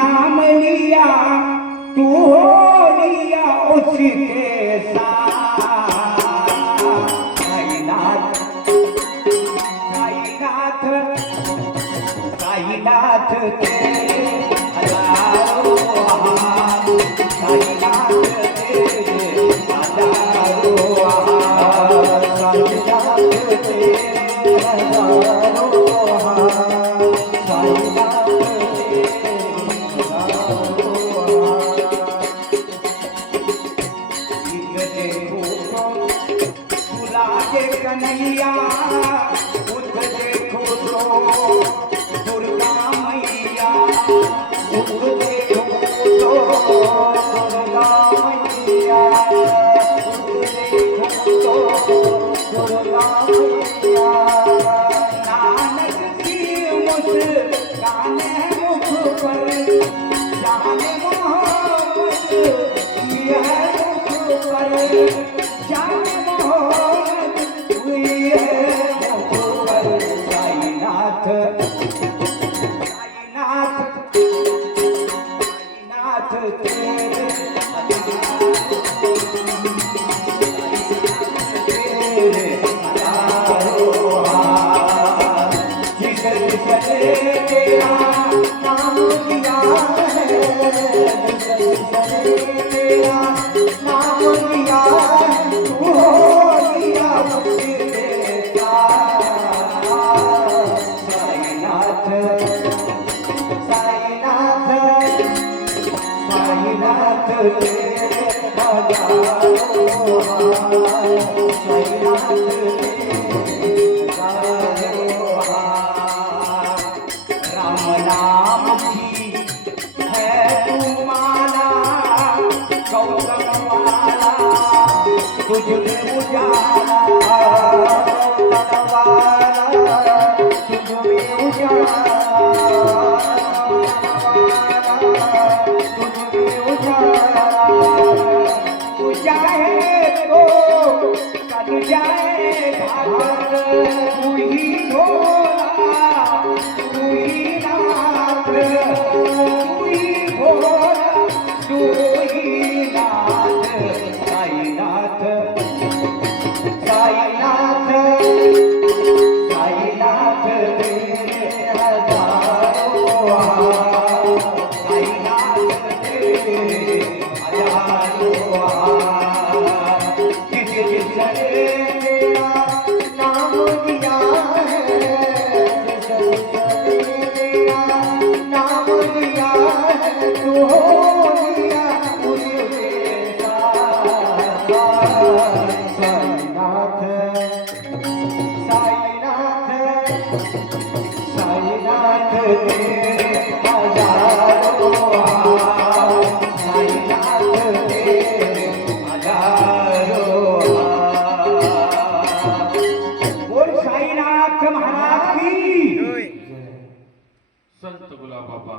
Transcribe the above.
नाम लिया तू हो लिया उसके साथ। साईनाथ साईनाथ साईनाथ तेरे हजारों हाथ, साईनाथ तेरे हजारों हाथ, साईनाथ तेरे हजारों हाथ, साईनाथ तेरे हजारों हाथ। इक देखो तो तुला जे कन्हैया, उठ देखो तो दुर्गा मैया, उठ देखो तो दुर्गा मैया, उठ देखो तो दुर्गा मैया। नानक की मुस्कान मुख पर, जान मोहम्मद यह मुख पर, जान मोहम्मद यह मुख पर। साईनाथ साईनाथ साईनाथ तेरे तेरे हजारों हाथ, जिसे जिसने तेरा नाम लिया है, जिसे जिसने तेरा नाम लिया है, तू हो लिया उसके साथ। साईनाथ साईनाथ साईनाथ तेरे हजारों हाथ, साईनाथ तेरे हजारों हाथ। राम नाम की है तू माला, गौतम वाला तुझ में उजाला, गौतम वाला तुझ में उजाला, तुझ में उजाला। तू चाहे तो कल जाए घाट, तू ही भोला तू ही नाथ, तू ही भोला तू ही नाथ। साईनाथ साईनाथ साईनाथ तेरे हजारों हाथ, साईनाथ तेरे हजारों हाथ। जिसे जिसने तेरा नाम लिया है, जिसे जिसने तेरा नाम लिया है, तू हो लिया उसके साथ। साईनाथ साईनाथ साईनाथ तेरे हजारों हाथ, साईनाथ तेरे हजारों हाथ। बोल साईनाथ महाराज की। संत गुलाबाबा